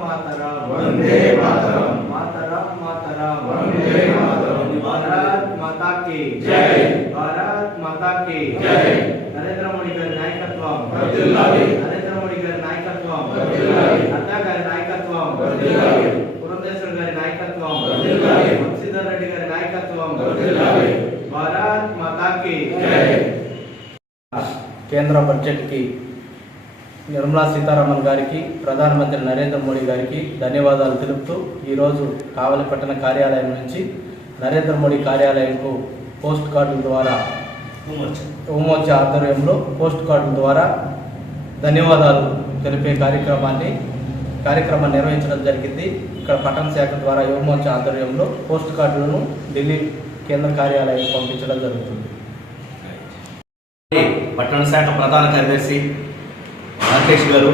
మాతరం మాతరం వందే మాతరం. మాతరం మాతరం వందే మాతరం. భారత్ మాతా కి జై. భారత్ మాతా కి జై. నరేంద్ర మోడీ గారి నాయకత్వం వర్ధిల్లాలి. నరేంద్ర మోడీ గారి నాయకత్వం వర్ధిల్లాలి. నడ్డా గారి నాయకత్వం వర్ధిల్లాలి. పురంధేశ్వర్ గారి నాయకత్వం వర్ధిల్లాలి. వంశీధర్ రెడ్డి గారి నాయకత్వం వర్ధిల్లాలి. భారత్ మాతా కి జై. కేంద్ర బడ్జెట్కి నిర్మలా సీతారామన్ గారికి ప్రధానమంత్రి నరేంద్ర మోడీ గారికి ధన్యవాదాలు తెలుపుతూ ఈరోజు కావలి పట్టణ కార్యాలయం నుంచి నరేంద్ర మోడీ కార్యాలయంకు పోస్ట్ కార్డుల ద్వారా హోంమోర్చా ఆధ్వర్యంలో పోస్ట్ కార్డుల ద్వారా ధన్యవాదాలు తెలిపే కార్యక్రమాన్ని కార్యక్రమాన్ని నిర్వహించడం జరిగింది. ఇక్కడ పట్టణ శాఖ ద్వారా యువమోర్చ ఆధ్వర్యంలో పోస్ట్ కార్డులను ఢిల్లీ కేంద్ర కార్యాలయం పంపించడం జరుగుతుంది. పట్టణ శాఖ ప్రధాన కార్యదర్శి రాకేష్ గారు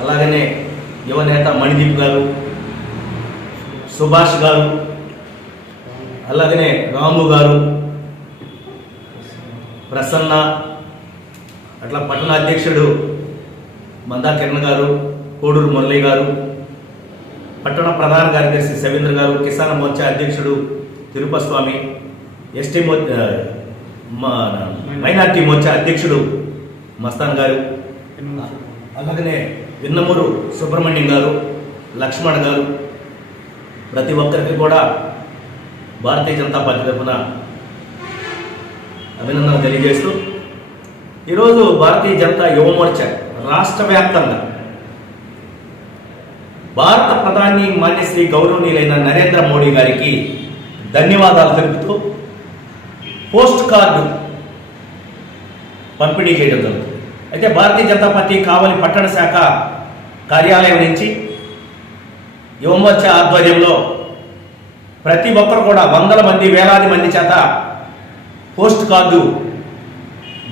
అలాగనే యువనేత మణిదీప్ గారు సుభాష్ గారు అలాగనే రాము గారు ప్రసన్న అట్లా పట్టణ అధ్యక్షుడు మందా కిరణ్ గారు కోడూరు మురళి గారు పట్టణ ప్రధాన కార్యదర్శి సవీంద్ర గారు కిసాన్ మోర్చా అధ్యక్షుడు తిరుపస్వామి ఎస్టీ మో మైనార్టీ మోర్చా అధ్యక్షుడు మస్తాన్ గారు అలాగనే విన్నమూరు సుబ్రహ్మణ్యం గారు లక్ష్మణ్ గారు ప్రతి ఒక్కరికి కూడా భారతీయ జనతా పార్టీ తరఫున అభినందనలు తెలియజేస్తూ ఈరోజు భారతీయ జనతా యువమోర్చ రాష్ట్ర వ్యాప్తంగా భారత ప్రధాని మాన్యశ్రీ గౌరవనీయులైన నరేంద్ర మోడీ గారికి ధన్యవాదాలు తెలుపుతూ పోస్ట్ కార్డు పంపిణీ చేయడం జరుగుతుంది. అయితే భారతీయ జనతా పార్టీ కావలి పట్టణ శాఖ కార్యాలయం నుంచి యువమోర్చ ఆధ్వర్యంలో ప్రతి ఒక్కరు కూడా వందల మంది వేలాది మంది చేత పోస్ట్ కార్డు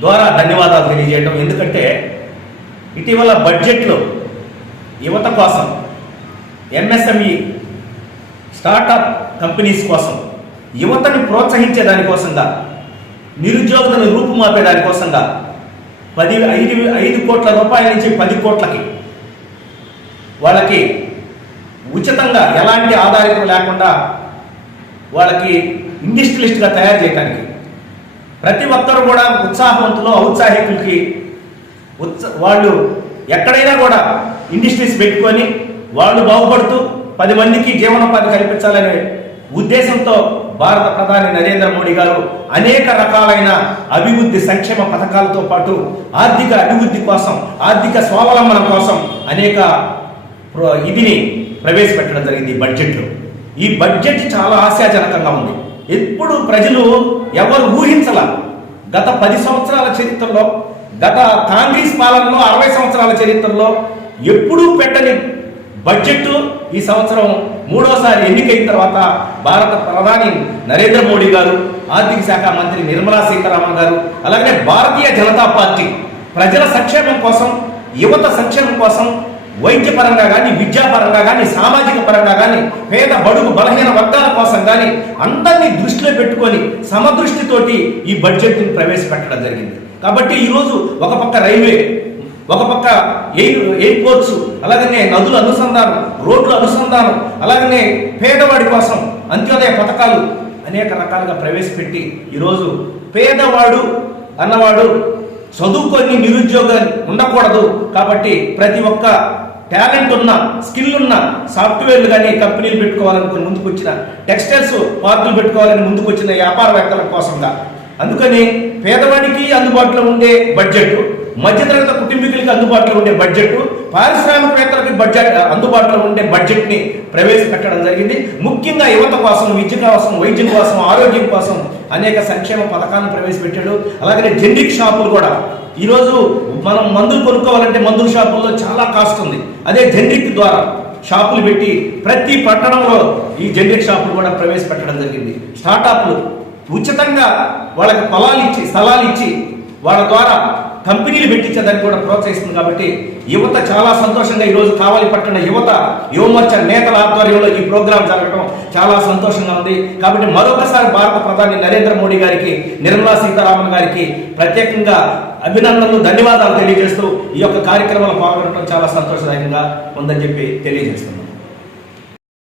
ద్వారా ధన్యవాదాలు తెలియజేయడం. ఎందుకంటే ఇటీవల బడ్జెట్లో యువత కోసం ఎంఎస్ఎంఈ స్టార్టప్ కంపెనీస్ కోసం యువతని ప్రోత్సహించే దానికోసంగా నిరుద్యోగులను రూపుమాపే దానికోసంగా పది ఐదు ఐదు కోట్ల రూపాయల నుంచి పది కోట్లకి. వాళ్ళకి ఉచితంగా ఎలాంటి ఆధారితం లేకుండా వాళ్ళకి ఇండస్ట్రియలిస్ట్గా తయారు చేయడానికి ప్రతి ఒక్కరు కూడా ఉత్సాహవంతులు ఔత్సాహికులకి ఉత్స వాళ్ళు ఎక్కడైనా కూడా ఇండస్ట్రీస్ పెట్టుకొని వాళ్ళు బాగుపడుతూ పది మందికి జీవనోపాధి కల్పించాలనే ఉద్దేశంతో భారత ప్రధాని నరేంద్ర మోడీ గారు అనేక రకాలైన అభివృద్ధి సంక్షేమ పథకాలతో పాటు ఆర్థిక అభివృద్ధి కోసం ఆర్థిక స్వావలంబన కోసం అనేక ప్ర- ఇదిని ప్రవేశపెట్టడం జరిగింది ఈ బడ్జెట్లో. ఈ బడ్జెట్ చాలా ఆశాజనకంగా ఉంది. ఎప్పుడు ప్రజలు ఎవరు ఊహించాల గత పది సంవత్సరాల చరిత్రలో గత కాంగ్రెస్ పాలనలో అరవై సంవత్సరాల చరిత్రలో ఎప్పుడూ పెట్టని బడ్జెట్ ఈ సంవత్సరం మూడోసారి ఎన్నికైన తర్వాత భారత ప్రధాని నరేంద్ర మోడీ గారు ఆర్థిక శాఖ మంత్రి నిర్మలా సీతారామన్ గారు అలాగే భారతీయ జనతా పార్టీ ప్రజల సంక్షేమం కోసం యువత సంక్షేమం కోసం వైద్యపరంగా కానీ విద్యాపరంగా కానీ సామాజిక పరంగా కానీ పేద బడుగు బలహీన వర్గాల కోసం కానీ అందరినీ దృష్టిలో పెట్టుకొని సమదృష్టితోటి ఈ బడ్జెట్ని ప్రవేశపెట్టడం జరిగింది. కాబట్టి ఈరోజు ఒక పక్క రైల్వే ఒక పక్క ఎయిర్ ఎయిర్పోర్ట్స్ అలాగనే నదుల అనుసంధానం రోడ్ల అనుసంధానం అలాగనే పేదవాడి కోసం అంత్యోదయ పథకాలు అనేక రకాలుగా ప్రవేశపెట్టి ఈరోజు పేదవాడు అన్నవాడు చదువుకొని నిరుద్యోగాన్ని ఉండకూడదు కాబట్టి ప్రతి ఒక్క టాలెంట్ ఉన్న స్కిల్ ఉన్న సాఫ్ట్వేర్లు కానీ కంపెనీలు పెట్టుకోవాలనుకుని ముందుకు వచ్చిన టెక్స్టైల్స్ పార్కులు పెట్టుకోవాలని ముందుకొచ్చిన వ్యాపారవేత్తల కోసంగా. అందుకని పేదవాడికి అందుబాటులో ఉండే బడ్జెట్ మధ్యతరగతి కుటుంబీకులకి అందుబాటులో ఉండే బడ్జెట్ పారిశ్రామికవేత్తలకి బడ్జెట్ అందుబాటులో ఉండే బడ్జెట్ని ప్రవేశపెట్టడం జరిగింది. ముఖ్యంగా యువత కోసం విద్య కోసం వైద్యం కోసం ఆరోగ్యం కోసం అనేక సంక్షేమ పథకాలను ప్రవేశపెట్టాడు. అలాగే జెనరిక్ షాపులు కూడా. ఈరోజు మనం మందులు కొనుక్కోవాలంటే మందుల షాపుల్లో చాలా కాస్ట్ ఉంది. అదే జెనరిక్ ద్వారా షాపులు పెట్టి ప్రతి పట్టణంలో ఈ జెనరిక్ షాపులు కూడా ప్రవేశపెట్టడం జరిగింది. స్టార్టప్లు ఉచితంగా వాళ్ళకి పొలాలు ఇచ్చి స్థలాలు ఇచ్చి వాళ్ళ ద్వారా కంపెనీలు పెట్టించేదానికి కూడా ప్రోత్సహిస్తుంది కాబట్టి యువత చాలా సంతోషంగా ఈరోజు కావాలి పట్టణ యువత యువమోర్చ నేతల ఆధ్వర్యంలో ఈ ప్రోగ్రాం జరగడం చాలా సంతోషంగా ఉంది. కాబట్టి మరొకసారి భారత ప్రధాని నరేంద్ర మోడీ గారికి నిర్మలా సీతారామన్ గారికి ప్రత్యేకంగా అభినందనలు ధన్యవాదాలు తెలియజేస్తూ ఈ యొక్క కార్యక్రమంలో పాల్గొనడం చాలా సంతోషదాయకంగా ఉందని చెప్పి తెలియజేస్తున్నాం.